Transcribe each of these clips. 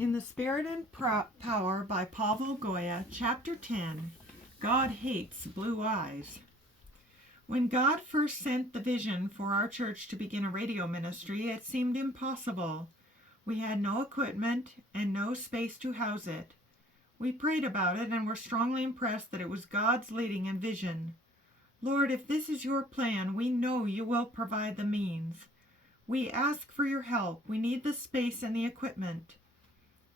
In The Spirit and Power by Pavel Goya, Chapter 10, God Hates Blue Eyes. When God first sent the vision for our church to begin a radio ministry, it seemed impossible. We had no equipment and no space to house it. We prayed about it and were strongly impressed that it was God's leading and vision. Lord, if this is your plan, we know you will provide the means. We ask for your help. We need the space and the equipment.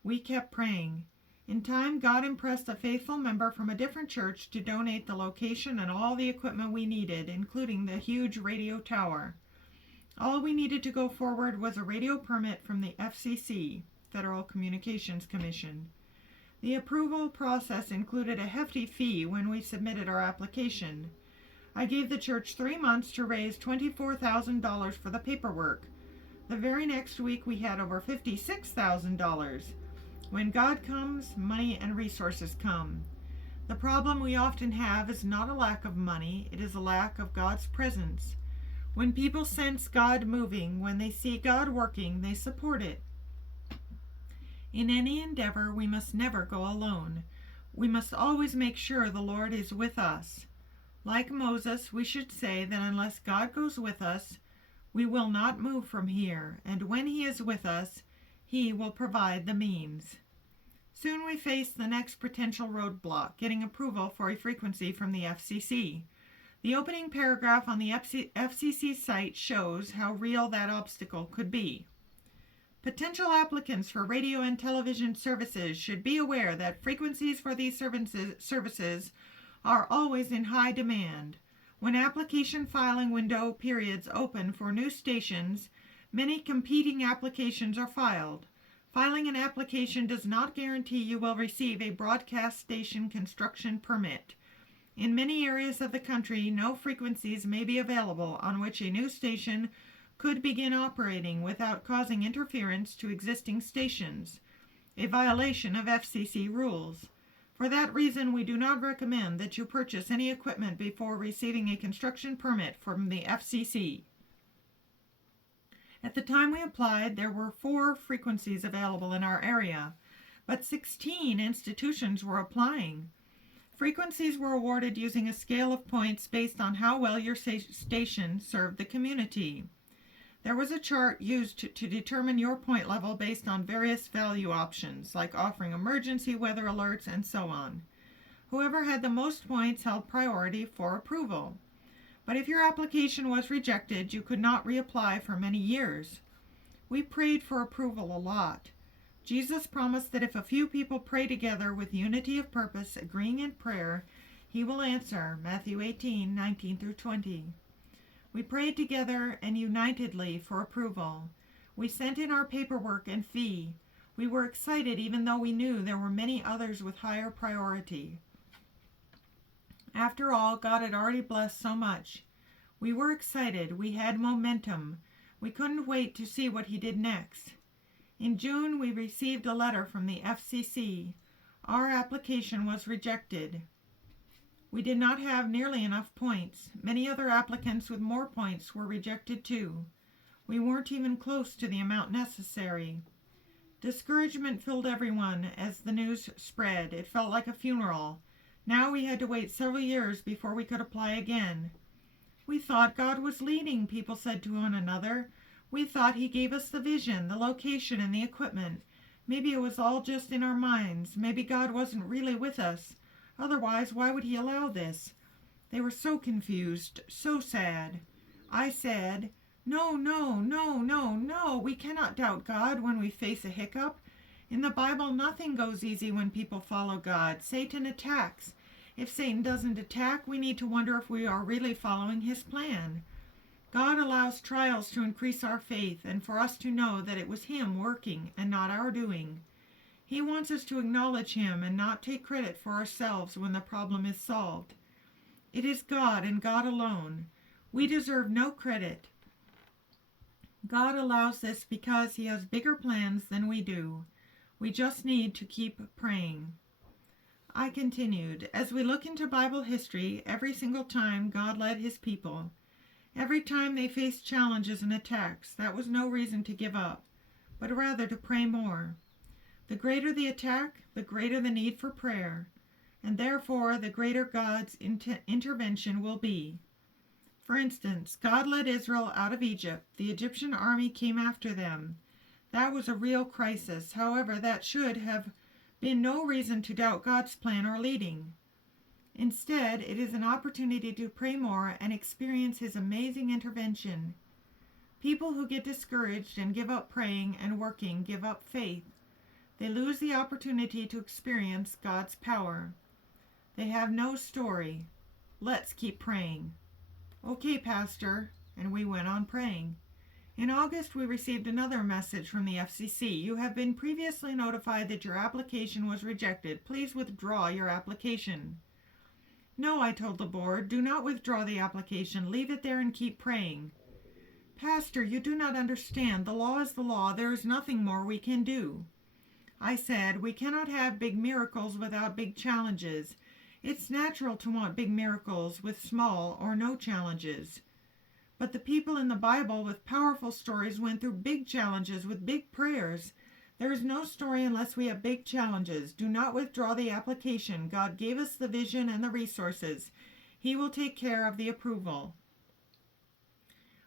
We kept praying. In time, God impressed a faithful member from a different church to donate the location and all the equipment we needed, including the huge radio tower. All we needed to go forward was a radio permit from the FCC, Federal Communications Commission. The approval process included a hefty fee when we submitted our application. I gave the church 3 months to raise $24,000 for the paperwork. The very next week we had over $56,000. When God comes, money and resources come. The problem we often have is not a lack of money, it is a lack of God's presence. When people sense God moving, when they see God working, they support it. In any endeavor, we must never go alone. We must always make sure the Lord is with us. Like Moses, we should say that unless God goes with us, we will not move from here, and when He is with us, He will provide the means. Soon we faced the next potential roadblock, getting approval for a frequency from the FCC. The opening paragraph on the FCC site shows how real that obstacle could be. Potential applicants for radio and television services should be aware that frequencies for these services are always in high demand. When application filing window periods open for new stations, many competing applications are filed. Filing an application does not guarantee you will receive a broadcast station construction permit. In many areas of the country, no frequencies may be available on which a new station could begin operating without causing interference to existing stations, a violation of FCC rules. For that reason, we do not recommend that you purchase any equipment before receiving a construction permit from the FCC. At the time we applied, there were 4 frequencies available in our area, but 16 institutions were applying. Frequencies were awarded using a scale of points based on how well your station served the community. There was a chart used to determine your point level based on various value options, like offering emergency weather alerts and so on. Whoever had the most points held priority for approval. But if your application was rejected, you could not reapply for many years. We prayed for approval a lot. Jesus promised that if a few people pray together with unity of purpose, agreeing in prayer, He will answer. Matthew 18:19-20. We prayed together and unitedly for approval. We sent in our paperwork and fee. We were excited even though we knew there were many others with higher priority. After all, God had already blessed so much. We were excited. We had momentum. We couldn't wait to see what He did next. In June, we received a letter from the FCC. Our application was rejected. We did not have nearly enough points. Many other applicants with more points were rejected too. We weren't even close to the amount necessary. Discouragement filled everyone as the news spread. It felt like a funeral. Now we had to wait several years before we could apply again. We thought God was leading, people said to one another. We thought He gave us the vision, the location, and the equipment. Maybe it was all just in our minds. Maybe God wasn't really with us. Otherwise, why would He allow this? They were so confused, so sad. I said, No, we cannot doubt God when we face a hiccup. In the Bible, nothing goes easy when people follow God. Satan attacks. If Satan doesn't attack, we need to wonder if we are really following His plan. God allows trials to increase our faith and for us to know that it was Him working and not our doing. He wants us to acknowledge Him and not take credit for ourselves when the problem is solved. It is God and God alone. We deserve no credit. God allows this because He has bigger plans than we do. We just need to keep praying. I continued, as we look into Bible history, every single time God led His people, every time they faced challenges and attacks, that was no reason to give up, but rather to pray more. The greater the attack, the greater the need for prayer, and therefore the greater God's intervention will be. For instance, God led Israel out of Egypt. The Egyptian army came after them. That was a real crisis. However, that should have been no reason to doubt God's plan or leading. Instead, it is an opportunity to pray more and experience His amazing intervention. People who get discouraged and give up praying and working give up faith. They lose the opportunity to experience God's power. They have no story. Let's keep praying. Okay, Pastor. And we went on praying. In August, we received another message from the FCC. You have been previously notified that your application was rejected. Please withdraw your application. No, I told the board, do not withdraw the application. Leave it there and keep praying. Pastor, you do not understand. The law is the law. There is nothing more we can do. I said, we cannot have big miracles without big challenges. It's natural to want big miracles with small or no challenges. But the people in the Bible with powerful stories went through big challenges with big prayers. There is no story unless we have big challenges. Do not withdraw the application. God gave us the vision and the resources. He will take care of the approval.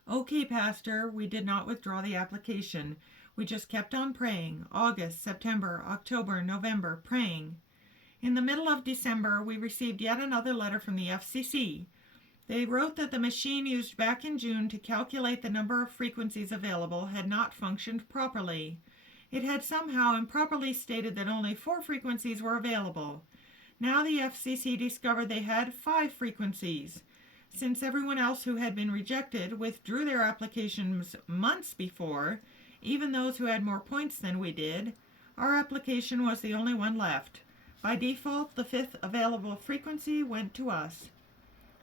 Okay, Pastor, we did not withdraw the application. We just kept on praying. August, September, October, November, praying. In the middle of December, we received yet another letter from the FCC. They wrote that the machine used back in June to calculate the number of frequencies available had not functioned properly. It had somehow improperly stated that only 4 frequencies were available. Now the FCC discovered they had 5 frequencies. Since everyone else who had been rejected withdrew their applications months before, even those who had more points than we did, our application was the only one left. By default, the 5th available frequency went to us.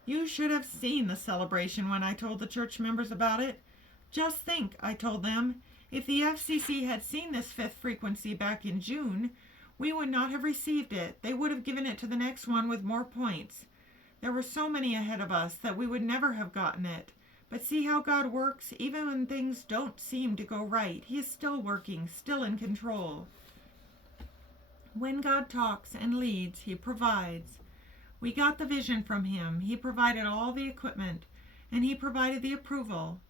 You should have seen the celebration when I told the church members about it. Just think, I told them, if the FCC had seen this 5th frequency back in June, we would not have received it. They would have given it to the next one with more points. There were so many ahead of us that we would never have gotten it. But see how God works? Even when things don't seem to go right, He is still working, still in control. When God talks and leads, He provides. We got the vision from Him. He provided all the equipment, and He provided the approval.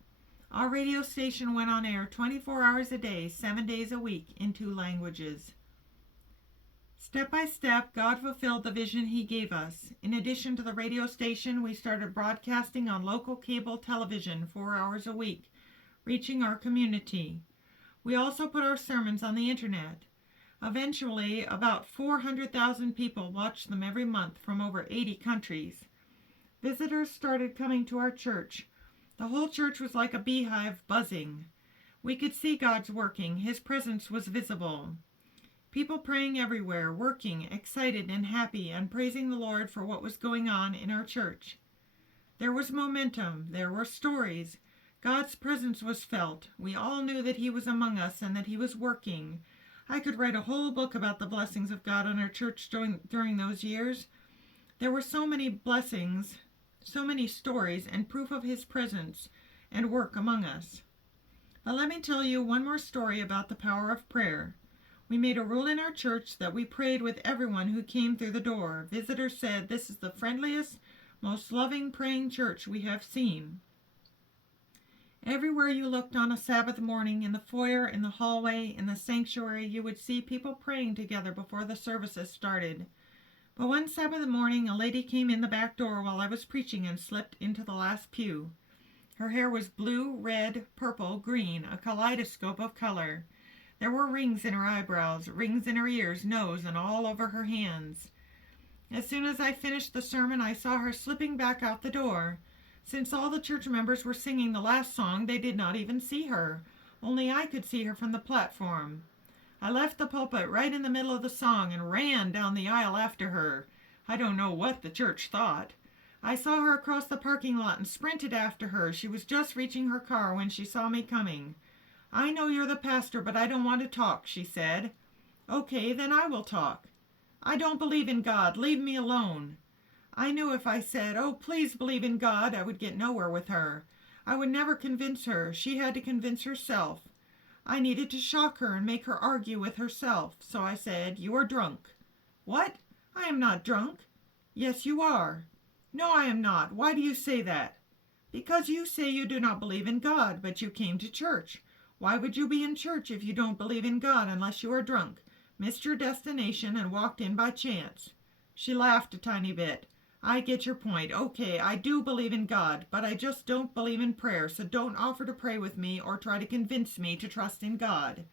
Our radio station went on air 24 hours a day, 7 days a week, in 2 languages. Step by step, God fulfilled the vision He gave us. In addition to the radio station, we started broadcasting on local cable television 4 hours a week, reaching our community. We also put our sermons on the internet. Eventually, about 400,000 people watched them every month from over 80 countries. Visitors started coming to our church. The whole church was like a beehive buzzing. We could see God's working. His presence was visible. People praying everywhere, working, excited and happy, and praising the Lord for what was going on in our church. There was momentum. There were stories. God's presence was felt. We all knew that He was among us and that He was working. I could write a whole book about the blessings of God on our church during those years. There were so many blessings, so many stories, and proof of His presence and work among us. But let me tell you one more story about the power of prayer. We made a rule in our church that we prayed with everyone who came through the door. Visitors said, "This is the friendliest, most loving praying church we have seen." Everywhere you looked on a Sabbath morning, in the foyer, in the hallway, in the sanctuary, you would see people praying together before the services started. But one Sabbath morning, a lady came in the back door while I was preaching and slipped into the last pew. Her hair was blue, red, purple, green, a kaleidoscope of color. There were rings in her eyebrows, rings in her ears, nose, and all over her hands. As soon as I finished the sermon, I saw her slipping back out the door. Since all the church members were singing the last song, they did not even see her. Only I could see her from the platform. I left the pulpit right in the middle of the song and ran down the aisle after her. I don't know what the church thought. I saw her across the parking lot and sprinted after her. She was just reaching her car when she saw me coming. "I know you're the pastor, but I don't want to talk," she said. "Okay, then I will talk." "I don't believe in God. Leave me alone." I knew if I said, "Oh, please believe in God," I would get nowhere with her. I would never convince her. She had to convince herself. I needed to shock her and make her argue with herself, so I said, "You are drunk." "What? I am not drunk." "Yes, you are." "No, I am not. Why do you say that?" "Because you say you do not believe in God, but you came to church. Why would you be in church if you don't believe in God unless you are drunk, missed your destination, and walked in by chance?" She laughed a tiny bit. "I get your point. Okay, I do believe in God, but I just don't believe in prayer, so don't offer to pray with me or try to convince me to trust in God."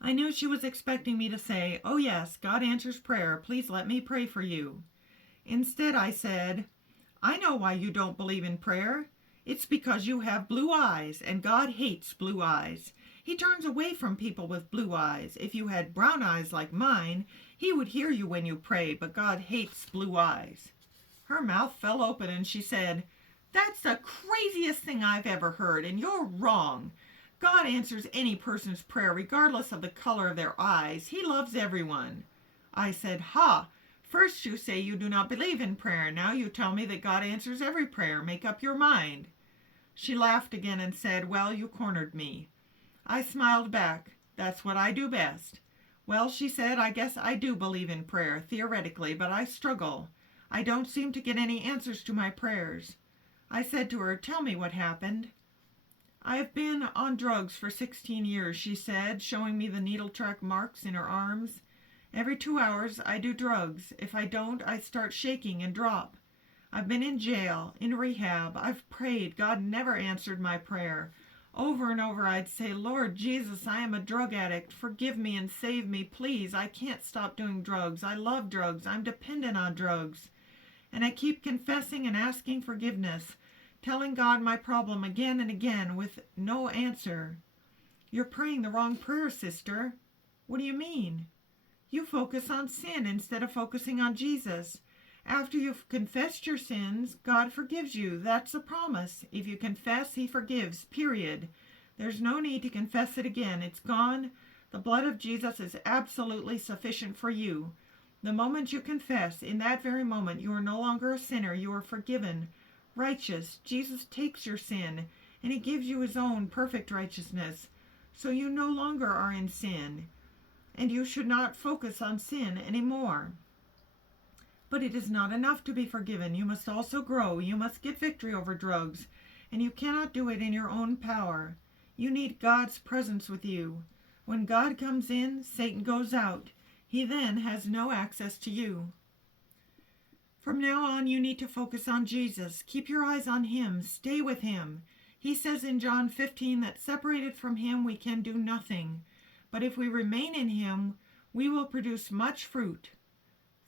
I knew she was expecting me to say, "Oh yes, God answers prayer. Please let me pray for you." Instead, I said, "I know why you don't believe in prayer. It's because you have blue eyes, and God hates blue eyes. He turns away from people with blue eyes. If you had brown eyes like mine, he would hear you when you pray, but God hates blue eyes." Her mouth fell open and she said, "That's the craziest thing I've ever heard, and you're wrong. God answers any person's prayer regardless of the color of their eyes. He loves everyone." I said, "Ha! First you say you do not believe in prayer. Now you tell me that God answers every prayer. Make up your mind." She laughed again and said, "Well, you cornered me." I smiled back. "That's what I do best." "Well," she said, "I guess I do believe in prayer, theoretically, but I struggle. I don't seem to get any answers to my prayers." I said to her, "Tell me what happened." "I have been on drugs for 16 years, she said, showing me the needle track marks in her arms. "Every 2 hours I do drugs. If I don't, I start shaking and drop. I've been in jail, in rehab. I've prayed. God never answered my prayer. Over and over I'd say, 'Lord Jesus, I am a drug addict. Forgive me and save me, please. I can't stop doing drugs. I love drugs. I'm dependent on drugs.' And I keep confessing and asking forgiveness, telling God my problem again and again with no answer." "You're praying the wrong prayer, sister." "What do you mean?" "You focus on sin instead of focusing on Jesus. After you've confessed your sins, God forgives you. That's a promise. If you confess, he forgives, period. There's no need to confess it again. It's gone. The blood of Jesus is absolutely sufficient for you. The moment you confess, in that very moment, you are no longer a sinner. You are forgiven, righteous. Jesus takes your sin, and he gives you his own perfect righteousness. So you no longer are in sin, and you should not focus on sin anymore. But it is not enough to be forgiven. You must also grow. You must get victory over drugs, and you cannot do it in your own power. You need God's presence with you. When God comes in, Satan goes out. He then has no access to you. From now on, you need to focus on Jesus. Keep your eyes on him. Stay with him. He says in John 15 that separated from him we can do nothing. But if we remain in him, we will produce much fruit.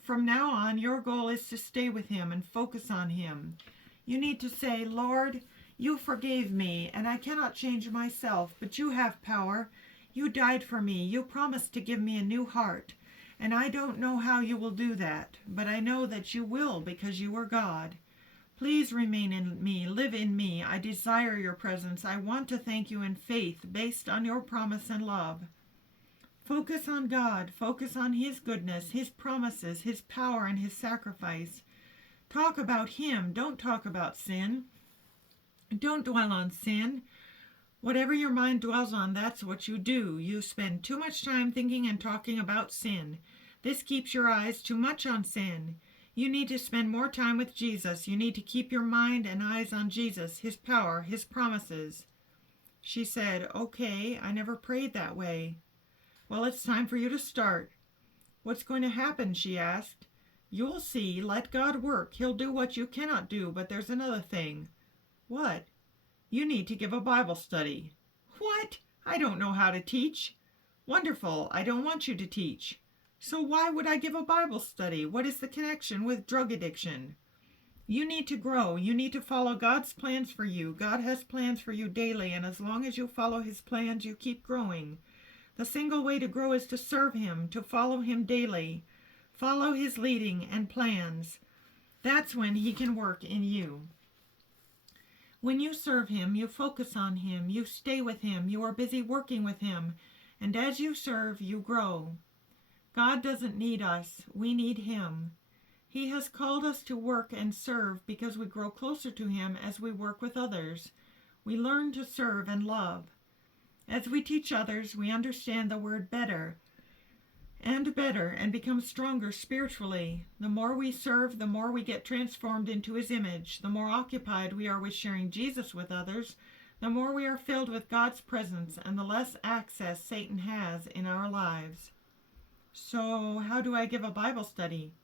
From now on, your goal is to stay with him and focus on him. You need to say, "Lord, you forgave me, and I cannot change myself, but you have power. You died for me. You promised to give me a new heart. And I don't know how you will do that, but I know that you will because you are God. Please remain in me, live in me. I desire your presence. I want to thank you in faith based on your promise and love." Focus on God. Focus on his goodness, his promises, his power, and his sacrifice. Talk about him. Don't talk about sin. Don't dwell on sin. Whatever your mind dwells on, that's what you do. You spend too much time thinking and talking about sin. This keeps your eyes too much on sin. You need to spend more time with Jesus. You need to keep your mind and eyes on Jesus, his power, his promises. She said, "Okay, I never prayed that way." "Well, it's time for you to start." "What's going to happen?" she asked. "You'll see. Let God work. He'll do what you cannot do, but there's another thing." "What?" "You need to give a Bible study." "What? I don't know how to teach." "Wonderful. I don't want you to teach. So why would I give a Bible study? What is the connection with drug addiction?" "You need to grow. You need to follow God's plans for you. God has plans for you daily, and as long as you follow his plans, you keep growing. The single way to grow is to serve him, to follow him daily. Follow his leading and plans. That's when he can work in you. When you serve him, you focus on him, you stay with him, you are busy working with him, and as you serve, you grow. God doesn't need us, we need him. He has called us to work and serve because we grow closer to him as we work with others. We learn to serve and love. As we teach others, we understand the word better and become stronger spiritually. The more we serve, the more we get transformed into his image. The more occupied we are with sharing Jesus with others, the more we are filled with God's presence and the less access Satan has in our lives. So, how do I give a Bible study?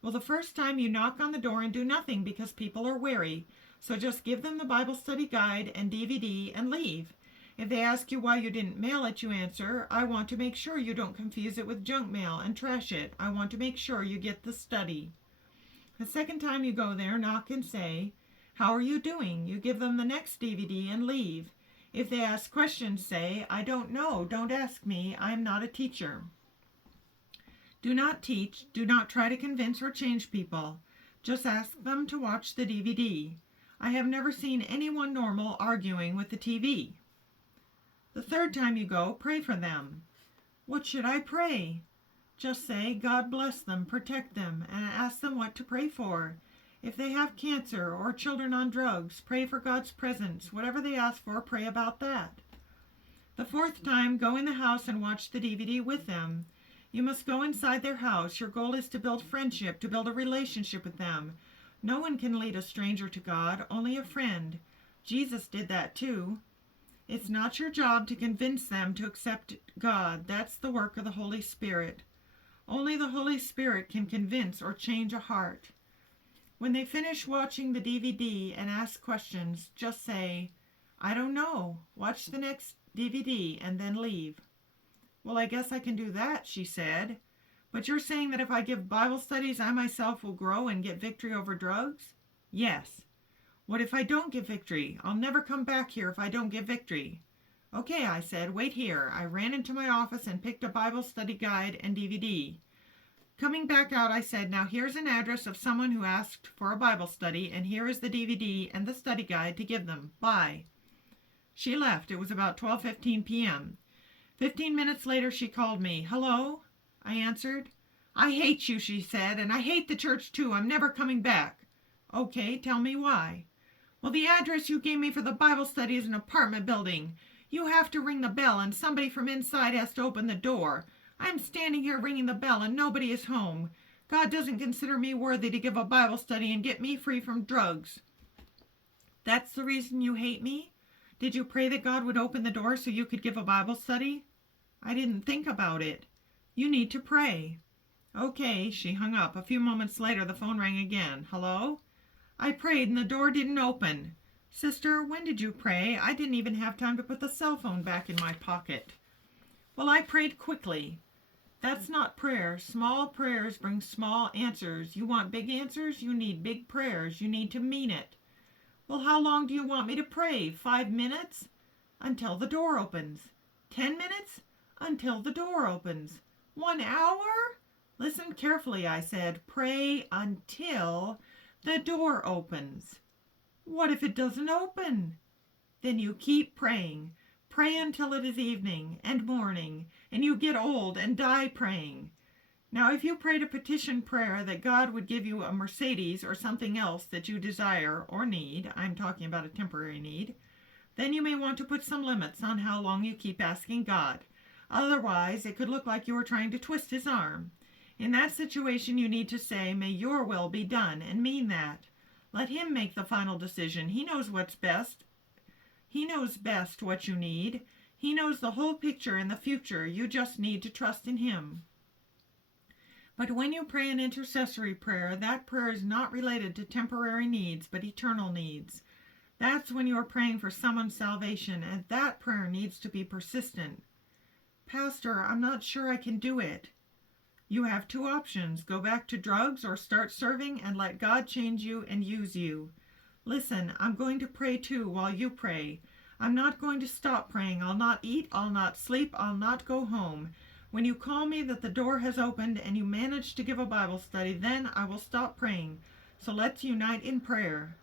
Well, the first time you knock on the door and do nothing because people are wary. So just give them the Bible study guide and DVD and leave. If they ask you why you didn't mail it, you answer, I want to make sure you don't confuse it with junk mail and trash it. I want to make sure you get the study. The second time you go there, knock and say, how are you doing? You give them the next DVD and leave. If they ask questions, say, I don't know. Don't ask me. I am not a teacher. Do not teach. Do not try to convince or change people. Just ask them to watch the DVD. I have never seen anyone normal arguing with the TV. The third time you go, pray for them. What should I pray? Just say, God bless them, protect them, and ask them what to pray for. If they have cancer or children on drugs, pray for God's presence. Whatever they ask for, pray about that. The fourth time, go in the house and watch the DVD with them. You must go inside their house. Your goal is to build friendship, to build a relationship with them. No one can lead a stranger to God, only a friend. Jesus did that too. It's not your job to convince them to accept God. That's the work of the Holy Spirit. Only the Holy Spirit can convince or change a heart. When they finish watching the DVD and ask questions, just say, I don't know. Watch the next DVD and then leave. Well, I guess I can do that, she said. But you're saying that if I give Bible studies, I myself will grow and get victory over drugs? Yes. What if I don't get victory? I'll never come back here if I don't get victory. Okay, I said, wait here. I ran into my office and picked a Bible study guide and DVD. Coming back out, I said, now here's an address of someone who asked for a Bible study, and here is the DVD and the study guide to give them. Bye. She left. It was about 12:15 p.m. 15 minutes later, she called me. Hello? I answered. I hate you, she said, and I hate the church too. I'm never coming back. Okay, tell me why. Well, the address you gave me for the Bible study is an apartment building. You have to ring the bell, and somebody from inside has to open the door. I'm standing here ringing the bell, and nobody is home. God doesn't consider me worthy to give a Bible study and get me free from drugs. That's the reason you hate me? Did you pray that God would open the door so you could give a Bible study? I didn't think about it. You need to pray. Okay, she hung up. A few moments later, the phone rang again. Hello? I prayed and the door didn't open. Sister, when did you pray? I didn't even have time to put the cell phone back in my pocket. Well, I prayed quickly. That's not prayer. Small prayers bring small answers. You want big answers? You need big prayers. You need to mean it. Well, how long do you want me to pray? 5 minutes? Until the door opens. 10 minutes? Until the door opens. 1 hour? Listen carefully, I said. Pray until the door opens. What if it doesn't open? Then you keep praying. Pray until it is evening and morning, and you get old and die praying. Now, if you prayed a petition prayer that God would give you a Mercedes or something else that you desire or need, I'm talking about a temporary need, then you may want to put some limits on how long you keep asking God. Otherwise, it could look like you are trying to twist his arm. In that situation, you need to say, may your will be done, and mean that. Let him make the final decision. He knows what's best. He knows best what you need. He knows the whole picture and the future. You just need to trust in him. But when you pray an intercessory prayer, that prayer is not related to temporary needs, but eternal needs. That's when you are praying for someone's salvation, and that prayer needs to be persistent. Pastor, I'm not sure I can do it. You have 2 options. Go back to drugs or start serving and let God change you and use you. Listen, I'm going to pray too while you pray. I'm not going to stop praying. I'll not eat. I'll not sleep. I'll not go home. When you call me that the door has opened and you manage to give a Bible study, then I will stop praying. So let's unite in prayer.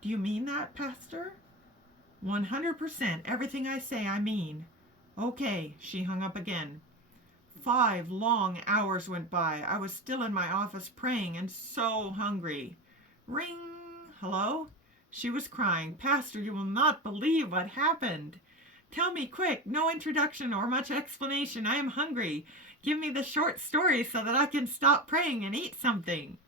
Do you mean that, Pastor? 100%. Everything I say, I mean. Okay, she hung up again. 5 long hours went by. I was still in my office praying and so hungry. Ring! Hello? She was crying. Pastor, you will not believe what happened. Tell me quick, no introduction or much explanation. I am hungry. Give me the short story so that I can stop praying and eat something.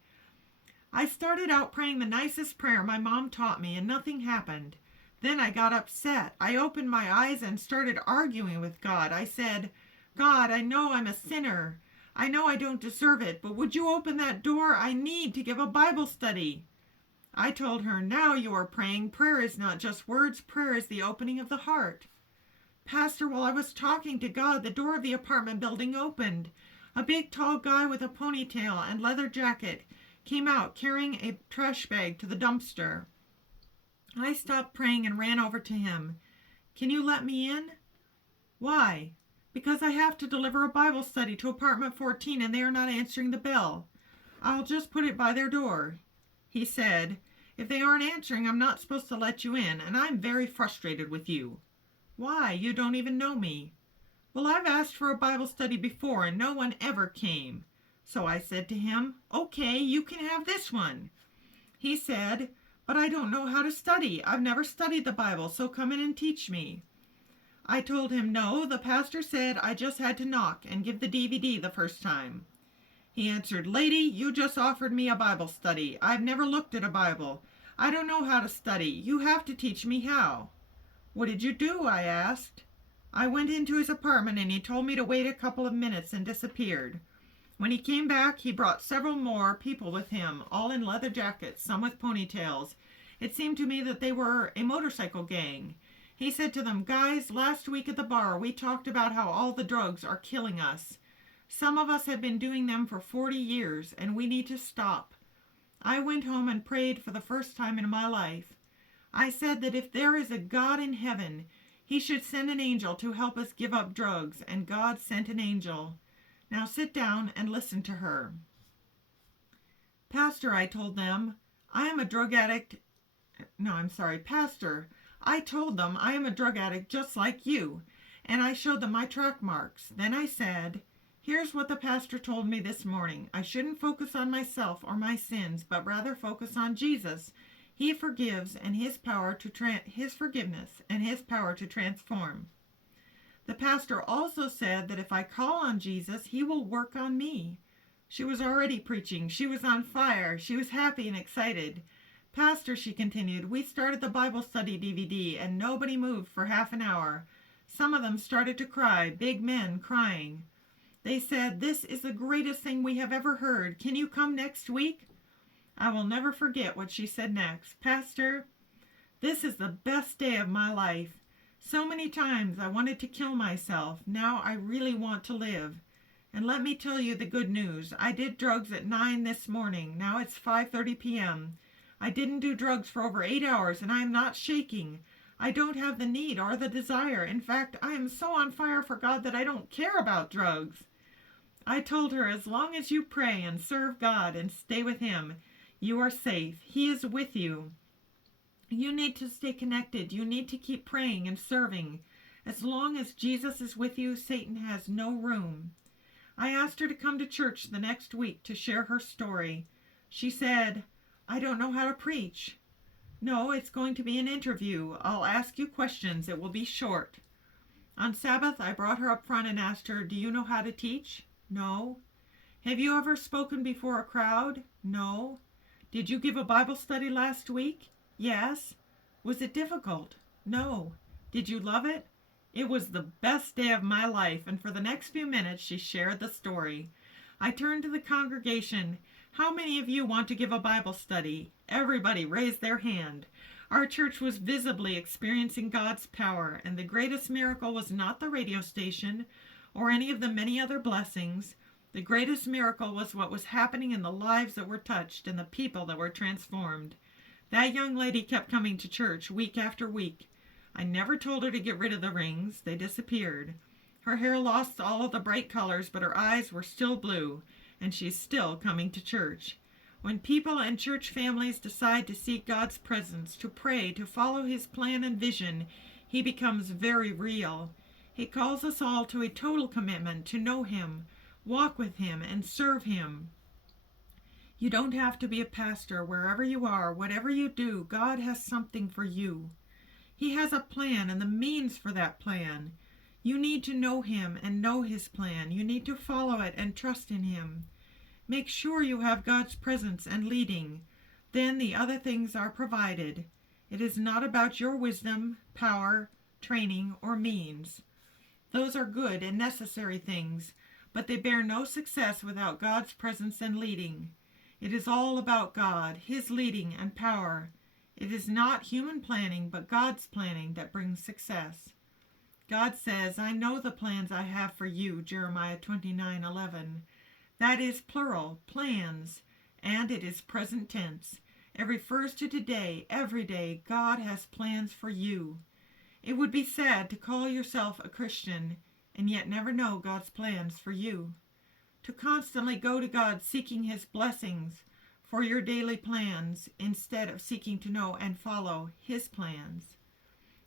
I started out praying the nicest prayer my mom taught me, and nothing happened. Then I got upset. I opened my eyes and started arguing with God. I said, God, I know I'm a sinner. I know I don't deserve it, but would you open that door? I need to give a Bible study. I told her, now you are praying. Prayer is not just words. Prayer is the opening of the heart. Pastor, while I was talking to God, the door of the apartment building opened. A big, tall guy with a ponytail and leather jacket came out carrying a trash bag to the dumpster. I stopped praying and ran over to him. Can you let me in? Why? Because I have to deliver a Bible study to apartment 14 and they are not answering the bell. I'll just put it by their door. He said, if they aren't answering, I'm not supposed to let you in, and I'm very frustrated with you. Why? You don't even know me. Well, I've asked for a Bible study before and no one ever came. So I said to him, okay, you can have this one. He said, but I don't know how to study. I've never studied the Bible, so come in and teach me. I told him, no, the pastor said I just had to knock and give the DVD the first time. He answered, lady, you just offered me a Bible study. I've never looked at a Bible. I don't know how to study. You have to teach me how. What did you do? I asked. I went into his apartment and he told me to wait a couple of minutes and disappeared. When he came back, he brought several more people with him, all in leather jackets, some with ponytails. It seemed to me that they were a motorcycle gang. He said to them, guys, last week at the bar, we talked about how all the drugs are killing us. Some of us have been doing them for 40 years, and we need to stop. I went home and prayed for the first time in my life. I said that if there is a God in heaven, he should send an angel to help us give up drugs, and God sent an angel. Now sit down and listen to her. Pastor, I told them, I am a drug addict. Pastor, I told them I am a drug addict just like you, and I showed them my track marks. Then I said, here's what the pastor told me this morning. I shouldn't focus on myself or my sins, but rather focus on Jesus. He forgives and his forgiveness and his power to transform. The pastor also said that if I call on Jesus, he will work on me. She was already preaching. She was on fire. She was happy and excited. Pastor, she continued, we started the Bible study DVD and nobody moved for half an hour. Some of them started to cry, big men crying. They said, this is the greatest thing we have ever heard. Can you come next week? I will never forget what she said next. Pastor, this is the best day of my life. So many times I wanted to kill myself. Now I really want to live. And let me tell you the good news. I did drugs at 9 this morning. Now it's 5:30 p.m. I didn't do drugs for over 8 hours and I am not shaking. I don't have the need or the desire. In fact, I am so on fire for God that I don't care about drugs. I told her, as long as you pray and serve God and stay with him, you are safe. He is with you. You need to stay connected. You need to keep praying and serving. As long as Jesus is with you, Satan has no room. I asked her to come to church the next week to share her story. She said, I don't know how to preach. No, it's going to be an interview. I'll ask you questions. It will be short. On Sabbath, I brought her up front and asked her, do you know how to teach? No. Have you ever spoken before a crowd? No. Did you give a Bible study last week? Yes. Was it difficult? No. Did you love it? It was the best day of my life, and for the next few minutes she shared the story. I turned to the congregation. How many of you want to give a Bible study? Everybody raised their hand. Our church was visibly experiencing God's power, and the greatest miracle was not the radio station or any of the many other blessings. The greatest miracle was what was happening in the lives that were touched and the people that were transformed. That young lady kept coming to church week after week. I never told her to get rid of the rings. They disappeared. Her hair lost all of the bright colors, but her eyes were still blue, and she's still coming to church. When people and church families decide to seek God's presence, to pray, to follow his plan and vision, he becomes very real. He calls us all to a total commitment to know him, walk with him, and serve him. You don't have to be a pastor. Wherever you are, whatever you do, God has something for you. He has a plan and the means for that plan. You need to know him and know his plan. You need to follow it and trust in him. Make sure you have God's presence and leading. Then the other things are provided. It is not about your wisdom, power, training, or means. Those are good and necessary things, but they bear no success without God's presence and leading. It is all about God, his leading and power. It is not human planning, but God's planning that brings success. God says, I know the plans I have for you, Jeremiah 29:11. That is plural, plans, and it is present tense. It refers to today, every day. God has plans for you. It would be sad to call yourself a Christian and yet never know God's plans for you. To constantly go to God seeking his blessings for your daily plans instead of seeking to know and follow his plans.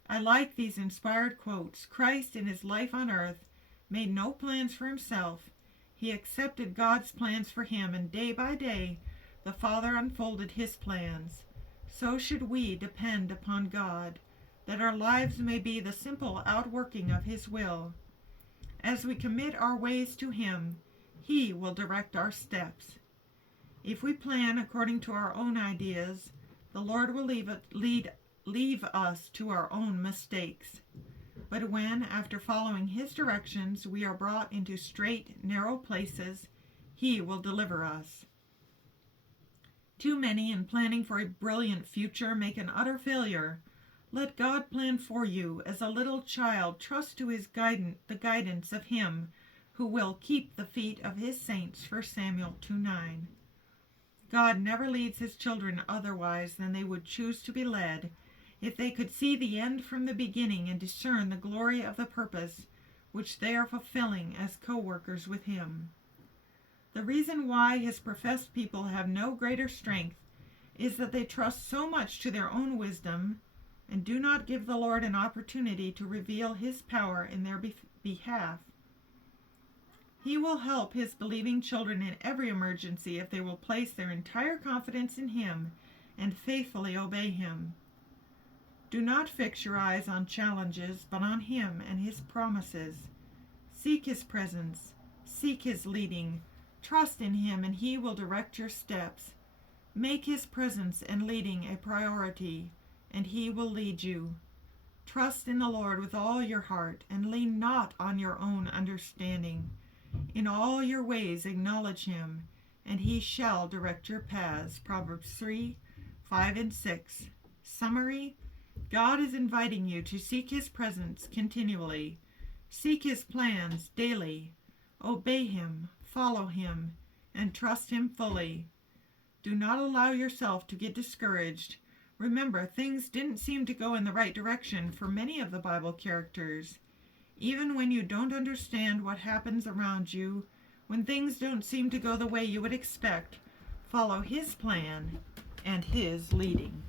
I like these inspired quotes. Christ in his life on earth made no plans for himself. He accepted God's plans for him, and day by day the Father unfolded his plans. So should we depend upon God, that our lives may be the simple outworking of his will. As we commit our ways to him, he will direct our steps. If we plan according to our own ideas, the Lord will leave us to our own mistakes. But when, after following his directions, we are brought into straight, narrow places, he will deliver us. Too many, in planning for a brilliant future, make an utter failure. Let God plan for you. As a little child, trust to the guidance of him who will keep the feet of his saints, 1 Samuel 2:9. God never leads his children otherwise than they would choose to be led, if they could see the end from the beginning and discern the glory of the purpose which they are fulfilling as co-workers with him. The reason why his professed people have no greater strength is that they trust so much to their own wisdom and do not give the Lord an opportunity to reveal his power in their behalf. He will help his believing children in every emergency if they will place their entire confidence in him and faithfully obey him. Do not fix your eyes on challenges, but on him and his promises. Seek his presence, seek his leading, trust in him, and he will direct your steps. Make his presence and leading a priority, and he will lead you. Trust in the Lord with all your heart, and lean not on your own understanding. In all your ways acknowledge him, and he shall direct your paths. Proverbs 3:5-6. Summary: God is inviting you to seek his presence continually. Seek his plans daily. Obey him, follow him, and trust him fully. Do not allow yourself to get discouraged. Remember, things didn't seem to go in the right direction for many of the Bible characters. Even when you don't understand what happens around you, when things don't seem to go the way you would expect, follow his plan and his leading.